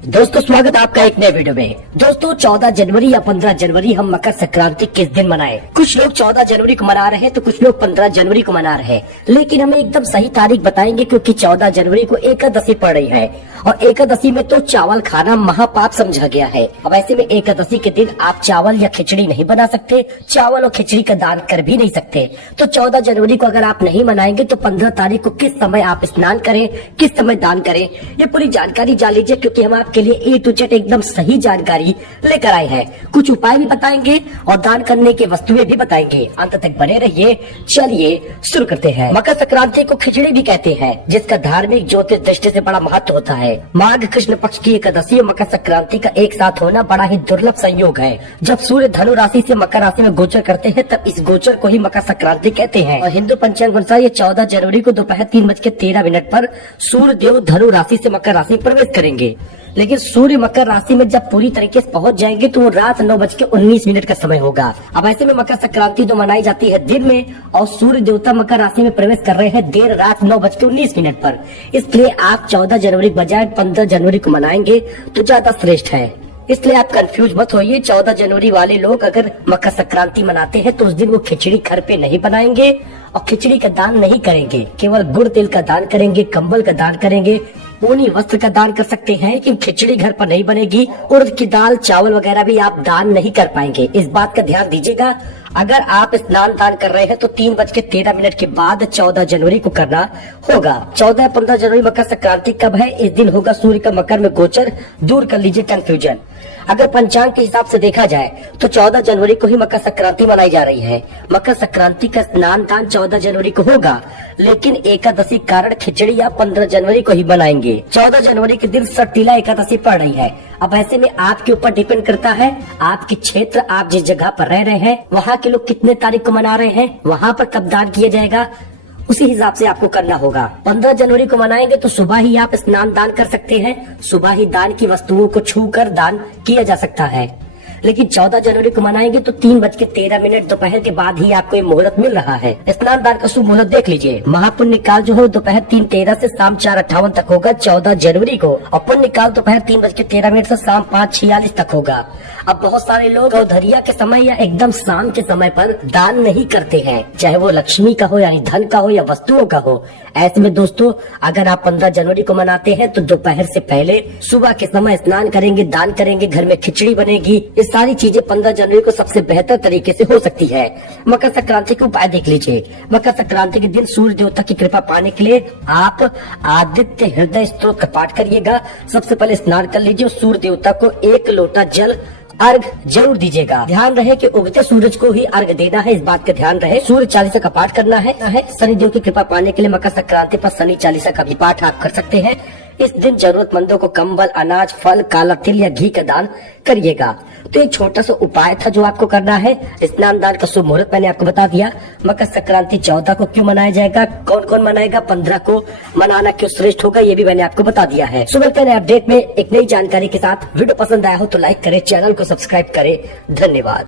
दोस्तों स्वागत है आपका एक नए वीडियो में। दोस्तों 14 जनवरी या 15 जनवरी हम मकर संक्रांति किस दिन मनाएं? कुछ लोग 14 जनवरी को मना रहे हैं तो कुछ लोग 15 जनवरी को मना रहे हैं, लेकिन हमें एकदम सही तारीख बताएंगे क्योंकि 14 जनवरी को एकादशी पड़ रही है और एकादशी में तो चावल खाना महापाप समझा गया है। अब ऐसे में एकादशी के दिन आप चावल या खिचड़ी नहीं बना सकते, चावल और खिचड़ी का दान कर भी नहीं सकते। तो 14 जनवरी को अगर आप नहीं मनाएंगे तो 15 तारीख को किस समय आप स्नान करें, किस समय दान करें, ये पूरी जानकारी जान लीजिए क्योंकि हम आपके लिए ए टू जेड एकदम सही जानकारी लेकर आए हैं। कुछ उपाय भी बताएंगे और दान करने की वस्तुएं भी बताएंगे। अंत तक बने रहिए। चलिए शुरू करते हैं। मकर संक्रांति को खिचड़ी भी कहते हैं, जिसका धार्मिक ज्योतिष दृष्टि से बड़ा महत्व होता है। माघ कृष्ण पक्ष की एकादशी और मकर संक्रांति का एक साथ होना बड़ा ही दुर्लभ संयोग है। जब सूर्य धनु राशि से मकर राशि में गोचर करते हैं तब इस गोचर को ही मकर संक्रांति कहते हैं। और हिंदू पंचांग अनुसार ये 14 जनवरी को दोपहर 3:13 पर सूर्य देव धनु राशि से मकर राशि में प्रवेश करेंगे। लेकिन सूर्य मकर राशि में जब पूरी तरीके से पहुंच जाएंगे तो वो रात 9:19 का समय होगा। अब ऐसे में मकर संक्रांति तो मनाई जाती है दिन में और सूर्य देवता मकर राशि में प्रवेश कर रहे हैं देर रात 9:19 पर। इसलिए आप 14 जनवरी के बजाय 15 जनवरी को मनाएंगे तो ज्यादा श्रेष्ठ है। इसलिए आप कंफ्यूज मत होइए। 14 जनवरी वाले लोग अगर मकर संक्रांति मनाते हैं तो उस दिन वो खिचड़ी घर पे नहीं बनाएंगे और खिचड़ी का दान नहीं करेंगे, केवल गुड़ तेल का दान करेंगे, कंबल का दान करेंगे, ऊनी वस्त्र का दान कर सकते हैं। लेकिन खिचड़ी घर पर नहीं बनेगी, उड़द की दाल चावल वगैरह भी आप दान नहीं कर पाएंगे। इस बात का ध्यान दीजिएगा। अगर आप स्नान दान कर रहे हैं तो 3:13 के बाद 14 जनवरी को करना होगा। 14 या 15 जनवरी मकर संक्रांति कब है? इस दिन होगा सूर्य का मकर में गोचर। दूर कर लीजिए कंफ्यूजन। अगर पंचांग के हिसाब से देखा जाए तो 14 जनवरी को ही मकर संक्रांति मनाई जा रही है। मकर संक्रांति का स्नान दान 14 जनवरी को होगा, लेकिन एकादशी कारण खिचड़ी या 15 जनवरी को ही बनाएंगे। 14 जनवरी के दिन सटीला एकादशी पड़ रही है। अब ऐसे में आपके ऊपर डिपेंड करता है आपके क्षेत्र, आप जिस जगह पर रह रहे हैं वहाँ के लोग कितने तारीख को मना रहे हैं, वहाँ पर कब दान किया जाएगा, उसी हिसाब से आपको करना होगा। 15 जनवरी को मनाएंगे तो सुबह ही आप स्नान दान कर सकते हैं। सुबह ही दान की वस्तुओं को छूकर दान किया जा सकता है। लेकिन 14 जनवरी को मनाएंगे तो 3:13 दोपहर के बाद ही आपको ये मुहूर्त मिल रहा है। स्नान दान का शुभ मुहूर्त देख लीजिए। महापुण्य काल जो है दोपहर 3:13 से शाम 4:58 तक होगा 14 जनवरी को, और पुण्य काल दोपहर 3:13 से शाम 5:46 तक होगा। अब बहुत सारे लोग गौधरिया के समय या एकदम शाम के समय पर दान नहीं करते हैं, चाहे वो लक्ष्मी का हो यानी धन का हो या वस्तुओं का हो। ऐसे में दोस्तों अगर आप 15 जनवरी को मनाते हैं तो दोपहर से पहले सुबह के समय स्नान करेंगे, दान करेंगे, घर में खिचड़ी बनेगी। ये सारी चीजें 15 जनवरी को सबसे बेहतर तरीके से हो सकती है। मकर संक्रांति के उपाय देख लीजिए। मकर संक्रांति के दिन सूर्य देवता की कृपा पाने के लिए आप आदित्य हृदय स्तोत्र का पाठ करिएगा। सबसे पहले स्नान कर लीजिए और सूर्य देवता को 1 लोटा जल अर्घ जरूर दीजिएगा। ध्यान रहे कि उगते सूरज को ही अर्घ देना है, इस बात का ध्यान रहे। सूर्य चालीसा का पाठ करना है। शनि देव की कृपा पाने के लिए मकर संक्रांति पर शनि चालीसा का भी पाठ आप कर सकते हैं। इस दिन जरूरतमंदों को कंबल, अनाज, फल, काला तिल या घी का दान करिएगा। तो एक छोटा सा उपाय था जो आपको करना है। स्नान दान का शुभ मुहूर्त मैंने आपको बता दिया। मकर संक्रांति 14 को क्यों मनाया जाएगा, कौन कौन मनाएगा, 15 को मनाना क्यों श्रेष्ठ होगा, ये भी मैंने आपको बता दिया है। सुबह के नए अपडेट में एक नई जानकारी के साथ। वीडियो पसंद आया हो तो लाइक करें, चैनल को सब्सक्राइब करें। धन्यवाद।